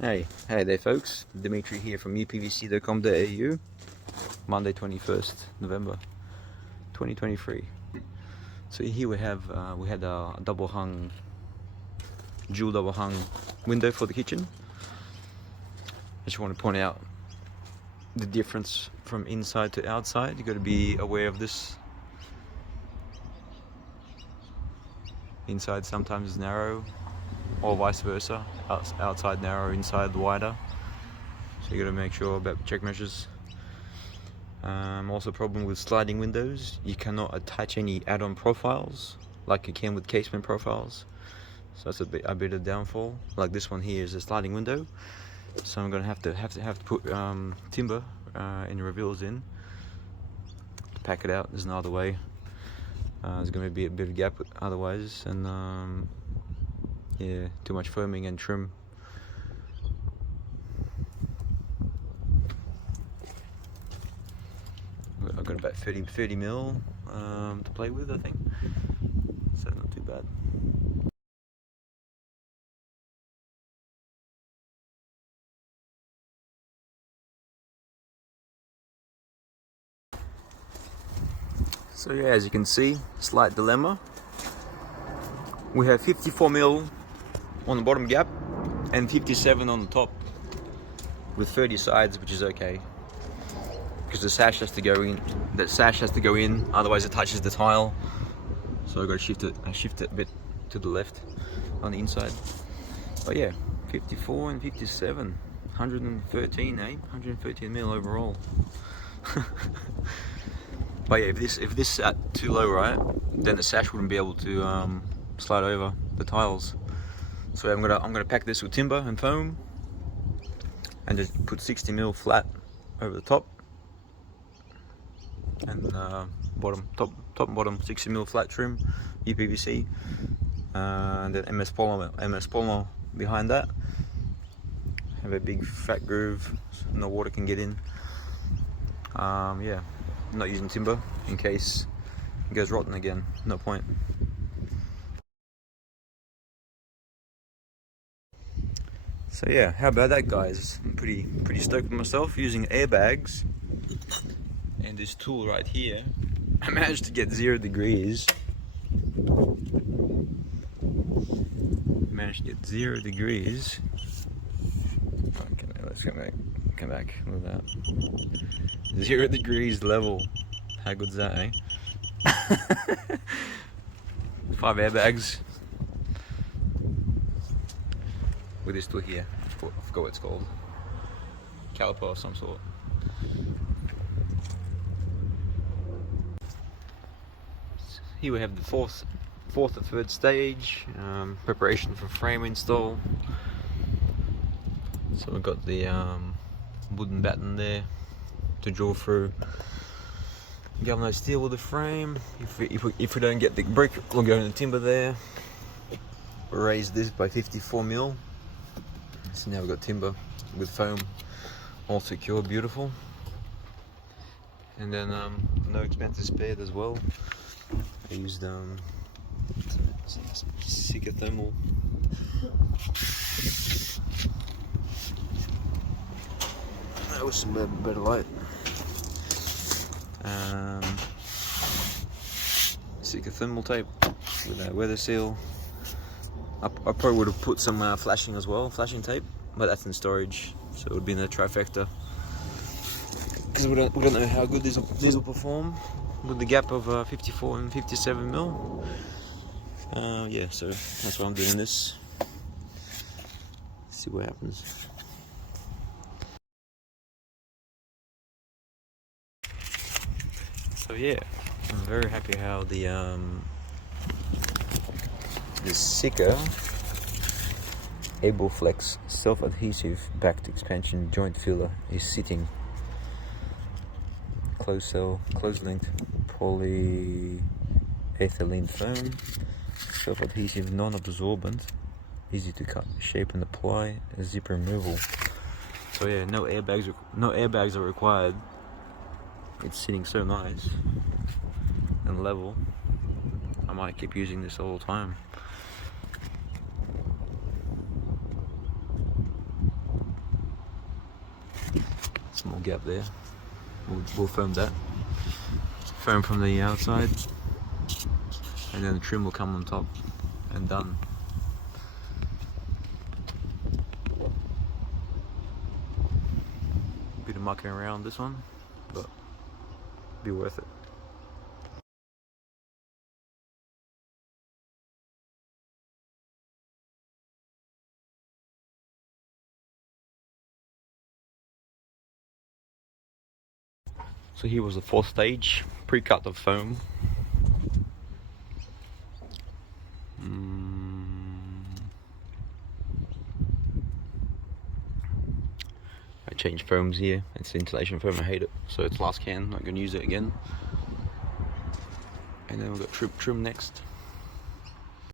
Hey there folks, Dimitri here from uPVC.com.au, Monday 21st November 2023. So here we had a dual double hung window for the kitchen. I just want to point out the difference from inside to outside. You got to be aware of this. Inside sometimes is narrow, or vice versa, outside narrow, inside wider. So you got to make sure about check measures. Also a problem with sliding windows, you cannot attach any add-on profiles like you can with casement profiles. So that's a bit of downfall. Like this one here is a sliding window, so I'm gonna have to put timber in the reveals in to pack it out. There's no other way. There's gonna be a bit of a gap otherwise, and yeah, too much foaming and trim. I've got about 30 mil to play with, I think, so not too bad. So yeah, as you can see, slight dilemma. We have 54 mil on the bottom gap and 57 on the top with 30 sides, which is okay because the sash has to go in. That sash has to go in, otherwise it touches the tile. So I got to shift it a bit to the left on the inside. But yeah, 54 and 57, 113, 113 mil overall. But yeah, if this sat too low, right, then the sash wouldn't be able to slide over the tiles. So I'm gonna pack this with timber and foam, and just put 60 mil flat over the top, and top and bottom 60 mil flat trim, uPVC, and then MS polymer behind that. Have a big fat groove, so no water can get in. Yeah, I'm not using timber in case it goes rotten again. No point. So yeah, how about that, guys? I'm pretty stoked with myself using airbags and this tool right here. I managed to get 0 degrees. Managed to get 0 degrees. Okay, let's come back. Look at that. 0 degrees level. How good's that, eh? 5 airbags with this tool here. I forgot what it's called. Caliper of some sort. Here we have the fourth or third stage, preparation for frame install. So we've got the wooden batten there to draw through galvanized steel with the frame. If we don't get the brick, we'll go in the timber there. Raise this by 54 mil. So now we've got timber with foam, all secure, beautiful. And then no expenses spared as well. I used Sika thermal. That was some better light. Sika thermal tape with a weather seal. I probably would have put some flashing as well, flashing tape, but that's in storage, so it would be in the trifecta. Because we don't know how good these will perform with the gap of 54 and 57 mil. Yeah, so that's why I'm doing this. See what happens. So yeah, I'm very happy how the Sika AbleFlex self-adhesive backed expansion joint filler is sitting. Closed-length polyethylene foam, self-adhesive, non-absorbent, easy to cut, shape and apply, zip removal. So yeah, no airbags are required. It's sitting so nice and level. I might keep using this all the time. small gap there. We'll foam that. Foam from the outside, and then the trim will come on top, and done. Bit of mucking around this one, but be worth it. So here was the fourth stage, pre-cut the foam. I changed foams here. It's the insulation foam, I hate it. So it's last can, not gonna use it again. And then we've got trim next.